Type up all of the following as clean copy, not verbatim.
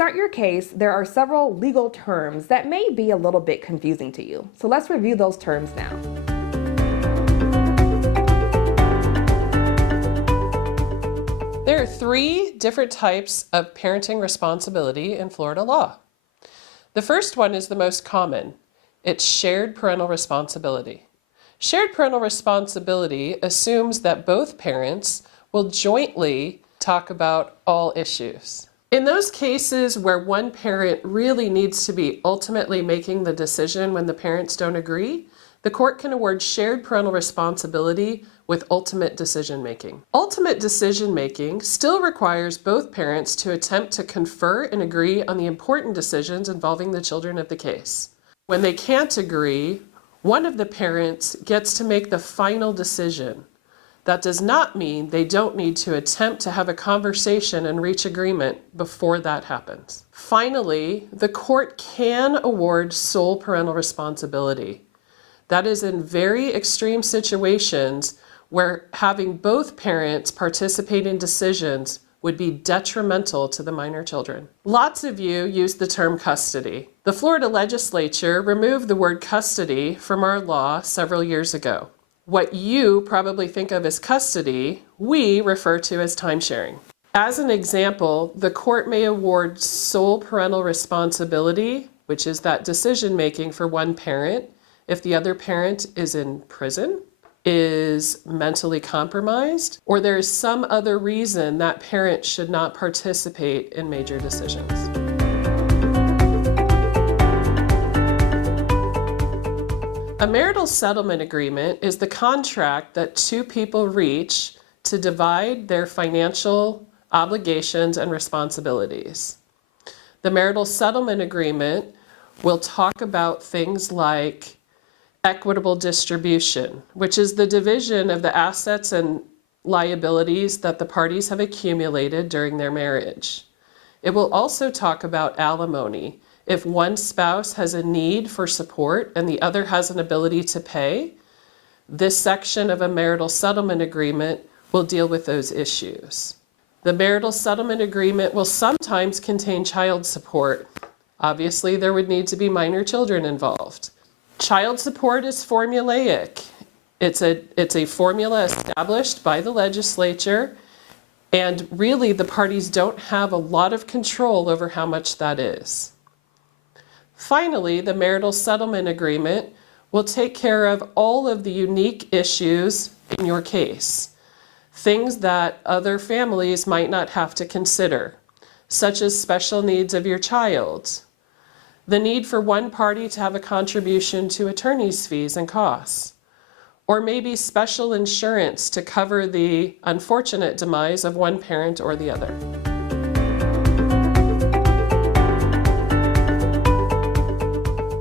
start your case, there are several legal terms that may be a little bit confusing to you. So let's review those terms now. There are 3 different types of parenting responsibility in Florida law. The first one is the most common. It's shared parental responsibility. Shared parental responsibility assumes that both parents will jointly talk about all issues. In those cases where one parent really needs to be ultimately making the decision when the parents don't agree, the court can award shared parental responsibility with ultimate decision making. Ultimate decision making still requires both parents to attempt to confer and agree on the important decisions involving the children of the case. When they can't agree, one of the parents gets to make the final decision. That does not mean they don't need to attempt to have a conversation and reach agreement before that happens. Finally, the court can award sole parental responsibility. That is in very extreme situations where having both parents participate in decisions would be detrimental to the minor children. Lots of you use the term custody. The Florida legislature removed the word custody from our law several years ago. What you probably think of as custody, we refer to as time sharing. As an example, the court may award sole parental responsibility, which is that decision making for one parent, if the other parent is in prison, is mentally compromised, or there is some other reason that parent should not participate in major decisions. A marital settlement agreement is the contract that 2 people reach to divide their financial obligations and responsibilities. The marital settlement agreement will talk about things like equitable distribution, which is the division of the assets and liabilities that the parties have accumulated during their marriage. It will also talk about alimony. If one spouse has a need for support and the other has an ability to pay, this section of a marital settlement agreement will deal with those issues. The marital settlement agreement will sometimes contain child support. Obviously, there would need to be minor children involved. Child support is formulaic. It's a formula established by the legislature, and really the parties don't have a lot of control over how much that is. Finally, the marital settlement agreement will take care of all of the unique issues in your case, things that other families might not have to consider, such as special needs of your child, the need for one party to have a contribution to attorney's fees and costs, or maybe special insurance to cover the unfortunate demise of one parent or the other.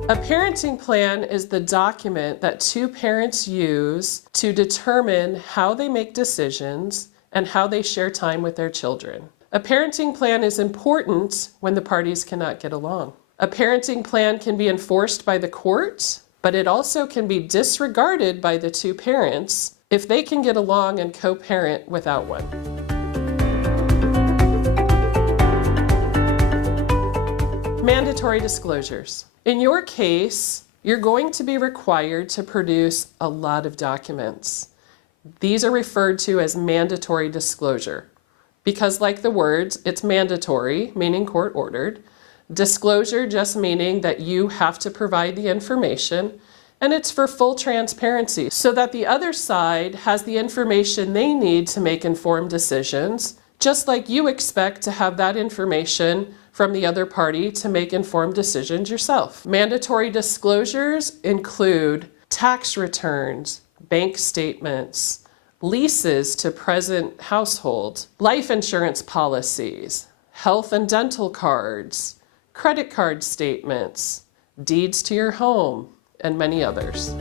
A parenting plan is the document that 2 parents use to determine how they make decisions and how they share time with their children. A parenting plan is important when the parties cannot get along. A parenting plan can be enforced by the court, but it also can be disregarded by the 2 parents if they can get along and co-parent without one. Mandatory disclosures. In your case, you're going to be required to produce a lot of documents. These are referred to as mandatory disclosure because, like the words, it's mandatory, meaning court ordered, disclosure just meaning that you have to provide the information, and it's for full transparency so that the other side has the information they need to make informed decisions, just like you expect to have that information from the other party to make informed decisions yourself. Mandatory disclosures include tax returns, bank statements, leases to present household, life insurance policies, health and dental cards, credit card statements, deeds to your home, and many others.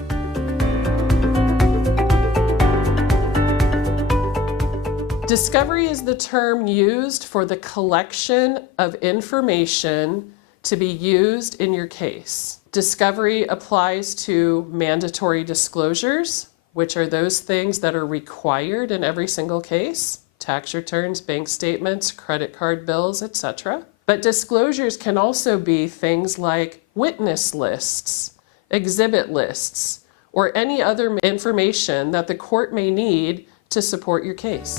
Discovery is the term used for the collection of information to be used in your case. Discovery applies to mandatory disclosures, which are those things that are required in every single case, tax returns, bank statements, credit card bills, etc. But disclosures can also be things like witness lists, exhibit lists, or any other information that the court may need to support your case.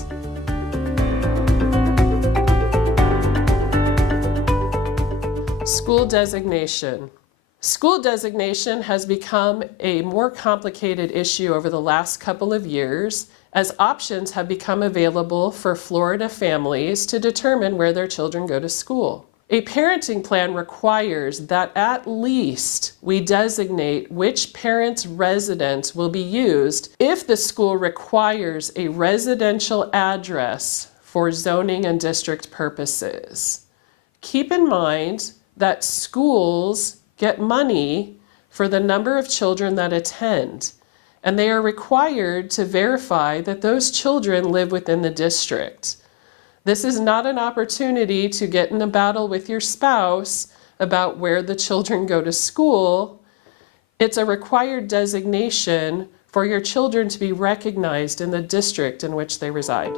School designation. School designation has become a more complicated issue over the last couple of years as options have become available for Florida families to determine where their children go to school. A parenting plan requires that at least we designate which parent's residence will be used if the school requires a residential address for zoning and district purposes. Keep in mind that schools get money for the number of children that attend, and they are required to verify that those children live within the district. This is not an opportunity to get in a battle with your spouse about where the children go to school. It's a required designation for your children to be recognized in the district in which they reside.